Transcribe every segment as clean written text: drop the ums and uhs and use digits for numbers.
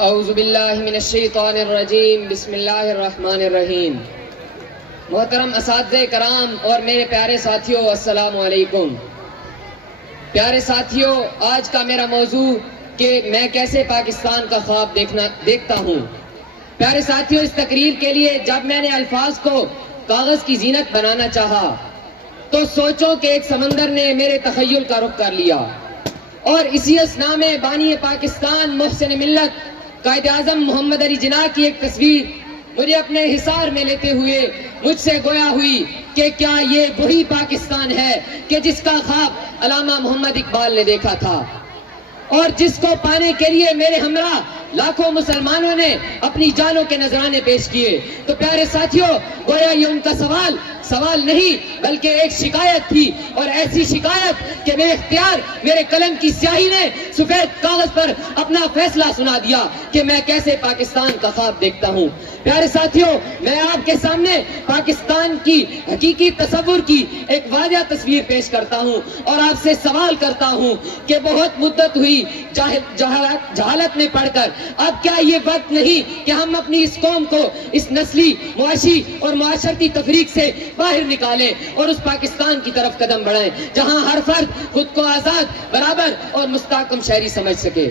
اعوذ باللہ من الشیطان الرجیم، بسم اللہ الرحمن الرحیم۔ محترم اساتذہ کرام اور میرے پیارے ساتھیوں، السلام علیکم۔ پیارے ساتھیوں، آج کا میرا موضوع کہ میں کیسے پاکستان کا خواب دیکھتا ہوں۔ پیارے ساتھیوں، اس تقریر کے لیے جب میں نے الفاظ کو کاغذ کی زینت بنانا چاہا تو سوچو کہ ایک سمندر نے میرے تخیل کا رخ کر لیا، اور اسی اثنا میں بانی پاکستان محسن ملت قائد اعظم محمد علی جناح کی ایک تصویر مجھے اپنے حصار میں لیتے ہوئے مجھ سے گویا ہوئی کہ کیا یہ وہی پاکستان ہے کہ جس کا خواب علامہ محمد اقبال نے دیکھا تھا، اور جس کو پانے کے لیے میرے ہمراہ لاکھوں مسلمانوں نے اپنی جانوں کے نذرانے پیش کیے۔ تو پیارے ساتھیوں، گویا یہ ان کا سوال نہیں بلکہ ایک شکایت تھی، اور ایسی شکایت کہ بے اختیار میرے قلم کی سیاہی نے سفید کاغذ پر اپنا فیصلہ سنا دیا کہ میں کیسے پاکستان کا خواب دیکھتا ہوں۔ پیارے ساتھیوں، میں آپ کے سامنے پاکستان کی حقیقی تصور کی ایک واضح تصویر پیش کرتا ہوں اور آپ سے سوال کرتا ہوں کہ بہت مدت ہوئی جہالت میں پڑھ کر، اب کیا یہ وقت نہیں کہ ہم اپنی اس قوم کو اس نسلی، معاشی اور معاشرتی تفریق سے باہر نکالیں اور اس پاکستان کی طرف قدم بڑھائیں جہاں ہر فرد خود کو آزاد، برابر اور مستحکم شہری سمجھ سکے۔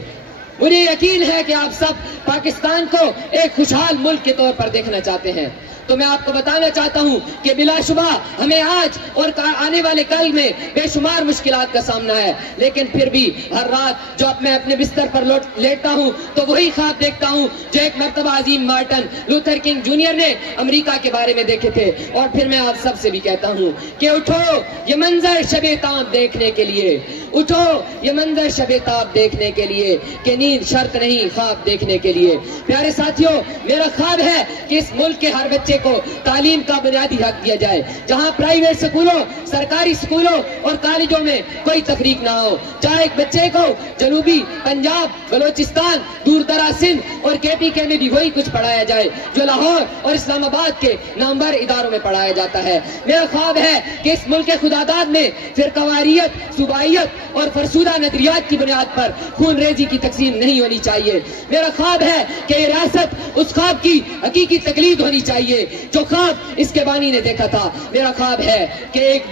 مجھے یقین ہے کہ آپ سب پاکستان کو ایک خوشحال ملک کے طور پر دیکھنا چاہتے ہیں، تو میں آپ کو بتانا چاہتا ہوں کہ بلا شبہ ہمیں آج اور آنے والے کل میں بے شمار مشکلات کا سامنا ہے، لیکن پھر بھی ہر رات جو میں اپنے بستر پر لیٹتا ہوں تو وہی خواب دیکھتا ہوں جو ایک مرتبہ عظیم مارٹن لوتھر کنگ جونیئر نے امریکہ کے بارے میں دیکھے تھے۔ اور پھر میں آپ سب سے بھی کہتا ہوں کہ اٹھو یہ منظر شب تاب دیکھنے کے لیے، اٹھو یہ منظر شب تاب دیکھنے کے لیے کہ نیند شرط نہیں خواب دیکھنے کے لیے۔ پیارے ساتھیوں، میرا خواب ہے کہ اس ملک کے ہر بچے کو تعلیم کا بنیادی حق دیا جائے، جہاں پرائیویٹ سکولوں، سرکاری سکولوں اور کالجوں میں کوئی تفریق نہ ہو، چاہے ایک بچے کو جنوبی پنجاب، بلوچستان، دور دراز سندھ اور KPK میں بھی وہی کچھ پڑھایا جائے جو لاہور اور اسلام آباد کے نامور اداروں میں پڑھایا جاتا ہے۔ میرا خواب ہے کہ اس ملک کے خداداد میں فرقواریت، صوبائیت اور فرسودہ نظریات کی بنیاد پر خون ریزی کی تقسیم نہیں ہونی چاہیے۔ میرا خواب ہے کہ یہ ریاست اس خواب کی حقیقی تقلید ہونی چاہیے جو خواب اس کے بانی نے دیکھا تھا۔ میرا خواب ہے کہ ایک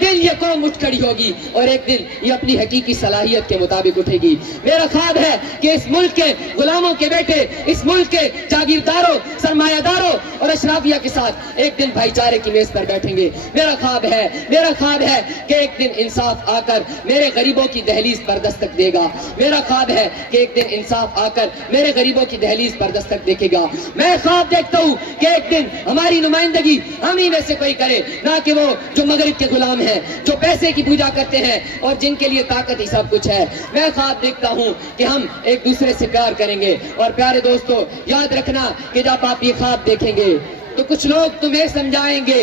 دن یہ قوم اٹھ کھڑی ہوگی اور ایک دن یہ اپنی حقیقی صلاحیت کے مطابق اٹھے گی۔ میرا خواب ہے کہ اس ملک کے غلاموں کے بیٹے، اس ملک کے جاگیرداروں، سرمایہ داروں اور اشرافیہ کے ساتھ ایک دن بھائی چارے کی میز پر بیٹھیں گے۔ میرا خواب ہے کہ ایک دن انصاف آ کر میرے غریبوں کی دہلیز پر دستک دے گا۔ میرا خواب ہے کہ ایک دن انصاف آ کر میرے غریبوں کی دہلیز پر دستک دیکھے گا۔ میں خواب دیکھتا ہوں کہ ایک دن ہماری نمائندگی ہم ہی میں سے کوئی کرے، نہ کہ وہ جو مغرب کے غلام ہیں، جو پیسے کی پوجا کرتے ہیں اور جن کے لیے طاقت ہی سب کچھ ہے۔ میں خواب دیکھتا ہوں کہ ہم ایک دوسرے سے پیار کریں گے۔ اور پیارے دوستو، یاد رکھنا کہ جب آپ یہ خواب دیکھیں گے تو کچھ لوگ تمہیں سمجھائیں گے،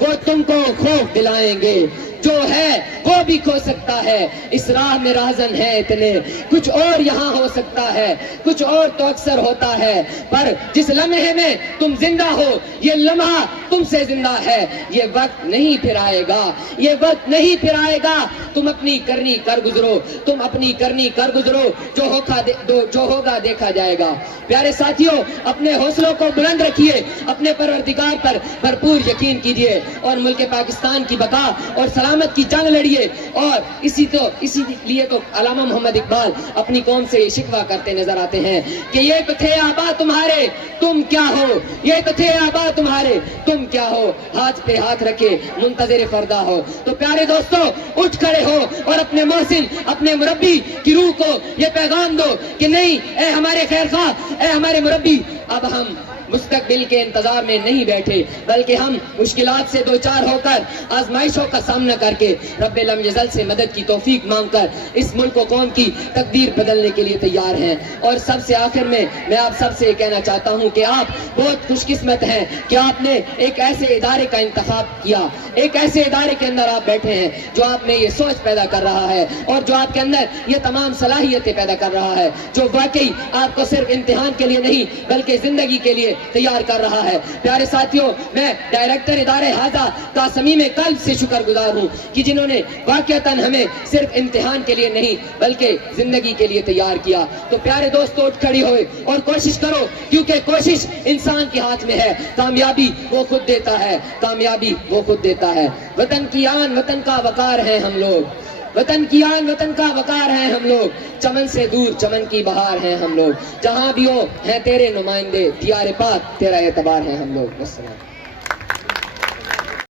وہ تم کو خوف دلائیں گے۔ جو ہے وہ بھی کھو سکتا ہے، اس راہ میں راہزن ہے اتنے، کچھ اور یہاں ہو سکتا ہے، کچھ اور تو اکثر ہوتا ہے، پر جس لمحے میں تم زندہ ہو یہ لمحہ تم سے زندہ ہے۔ یہ وقت نہیں پھر آئے گا، یہ وقت نہیں پھر آئے گا۔ تم اپنی کرنی کر گزرو، تم اپنی کرنی کر گزرو، جو ہوگا دیکھا جائے گا۔ پیارے ساتھیوں، اپنے حوصلوں کو بلند رکھیے، اپنے پروردگار پر بھرپور یقین کیجیے اور ملک پاکستان کی بقا اور سلامت کی جنگ لڑیے۔ اور اسی لیے تو علامہ محمد اقبال اپنی قوم سے یہ شکوہ کرتے نظر آتے ہیں کہ یہ تو تھے آبا تمہارے تم کیا ہو، یہ تو تھے آبا تمہارے تم کیا ہو، ہاتھ پہ ہاتھ رکھے منتظر فردا ہو۔ تو پیارے دوستو، اٹھ کھڑے ہو اور اپنے محسن، اپنے مربی کی روح کو یہ پیغام دو کہ نہیں اے ہمارے خیر خواہ، اے ہمارے مربی، اب ہم مستقبل کے انتظار میں نہیں بیٹھے بلکہ ہم مشکلات سے دوچار ہو کر، آزمائشوں کا سامنا کر کے رب لم یزل سے مدد کی توفیق مانگ کر اس ملک و قوم کی تقدیر بدلنے کے لیے تیار ہیں۔ اور سب سے آخر میں آپ سب سے یہ کہنا چاہتا ہوں کہ آپ بہت خوش قسمت ہیں کہ آپ نے ایک ایسے ادارے کا انتخاب کیا، ایک ایسے ادارے کے اندر آپ بیٹھے ہیں جو آپ میں یہ سوچ پیدا کر رہا ہے اور جو آپ کے اندر یہ تمام صلاحیتیں پیدا کر رہا ہے، جو واقعی آپ کو صرف امتحان کے لیے نہیں بلکہ زندگی کے لیے تیار کر رہا ہے۔ پیارے ساتھیوں، میں ڈائریکٹر ادارے حاضہ کا صمیم قلب سے شکر گزار ہوں کہ جنہوں نے واقعتاً ہمیں صرف امتحان کے لیے نہیں بلکہ زندگی کے لیے تیار کیا۔ تو پیارے دوستو، اٹھ کھڑی ہوئے اور کوشش کرو، کیونکہ کوشش انسان کے ہاتھ میں ہے۔ کامیابی وہ خود دیتا ہے، کامیابی وہ خود دیتا ہے۔ وطن کی آن، وطن کا وقار ہیں ہم لوگ، وطن کی آن، وطن کا وقار ہیں ہم لوگ، چمن سے دور چمن کی بہار ہیں ہم لوگ، جہاں بھی ہو ہیں تیرے نمائندے، دیار پاک تیرا اعتبار ہیں ہم لوگ۔ السلام۔